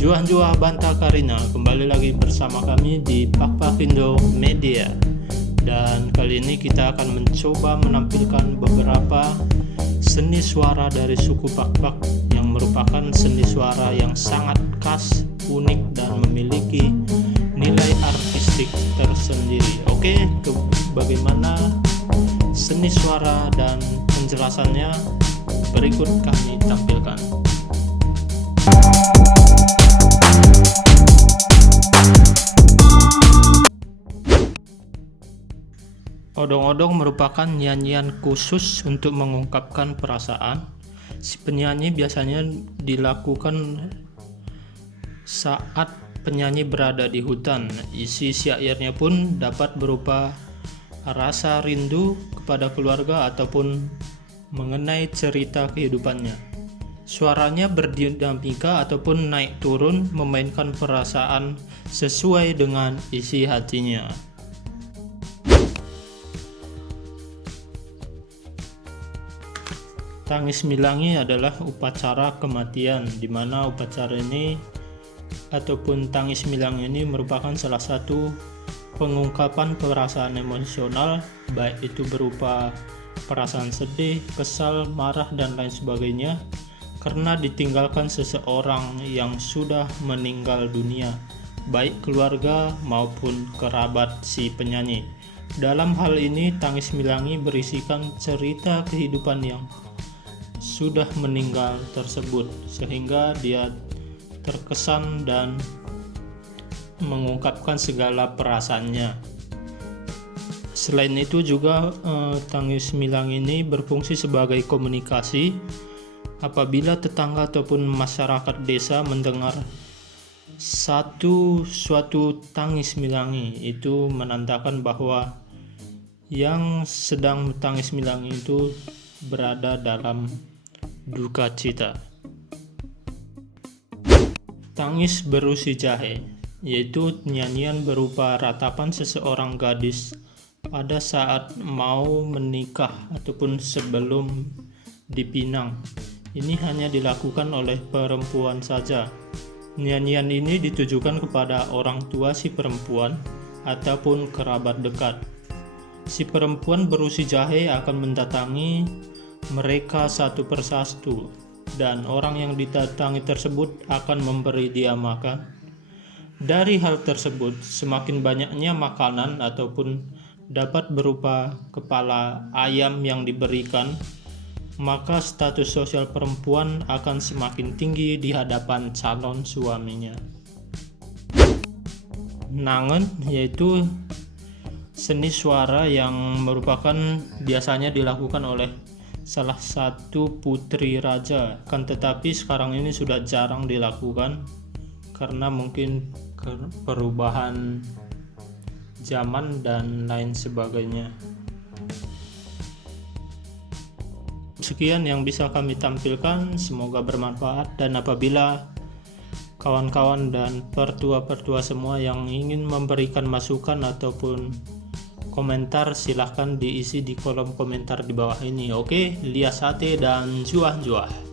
Juah-juah Banta Karina, kembali lagi bersama kami di Pakpakindo Media. Dan kali ini kita akan mencoba menampilkan beberapa seni suara dari suku Pakpak yang merupakan seni suara yang sangat khas, unik, dan memiliki nilai artistik tersendiri. Oke, bagaimana seni suara dan penjelasannya berikut kami tampilkan. Odong-odong merupakan nyanyian khusus untuk mengungkapkan perasaan. Si penyanyi biasanya dilakukan saat penyanyi berada di hutan. Isi syairnya pun dapat berupa rasa rindu kepada keluarga ataupun mengenai cerita kehidupannya. Suaranya berdinamika ataupun naik turun, memainkan perasaan sesuai dengan isi hatinya. Tangis Milangi adalah upacara kematian, di mana upacara ini ataupun tangis milangi ini merupakan salah satu pengungkapan perasaan emosional, baik itu berupa perasaan sedih, kesal, marah, dan lain sebagainya, karena ditinggalkan seseorang yang sudah meninggal dunia, baik keluarga maupun kerabat si penyanyi. Dalam hal ini, Tangis Milangi berisikan cerita kehidupan yang sudah meninggal tersebut, sehingga dia terkesan dan mengungkapkan segala perasaannya. Selain itu juga Tangis Milangi ini berfungsi sebagai komunikasi. Apabila tetangga ataupun masyarakat desa mendengar suatu tangis milangi, itu menandakan bahwa yang sedang tangis milangi itu berada dalam duka cita. Tangis berusi jahe, yaitu nyanyian berupa ratapan seseorang gadis pada saat mau menikah ataupun sebelum dipinang. Ini hanya dilakukan oleh perempuan saja. Nyanyian ini ditujukan kepada orang tua si perempuan ataupun kerabat dekat. Si perempuan berusi jahe akan mendatangi mereka satu persatu, dan orang yang didatangi tersebut akan memberi dia makan. Dari hal tersebut, semakin banyaknya makanan ataupun dapat berupa kepala ayam yang diberikan, maka status sosial perempuan akan semakin tinggi di hadapan calon suaminya. Nangen, yaitu seni suara yang merupakan biasanya dilakukan oleh salah satu putri raja, kan tetapi sekarang ini sudah jarang dilakukan karena mungkin perubahan zaman dan lain sebagainya. Sekian yang bisa kami tampilkan, semoga bermanfaat, dan apabila kawan-kawan dan pertua-pertua semua yang ingin memberikan masukan ataupun komentar, silahkan diisi di kolom komentar di bawah ini. Oke, lihat sate dan juah-juah.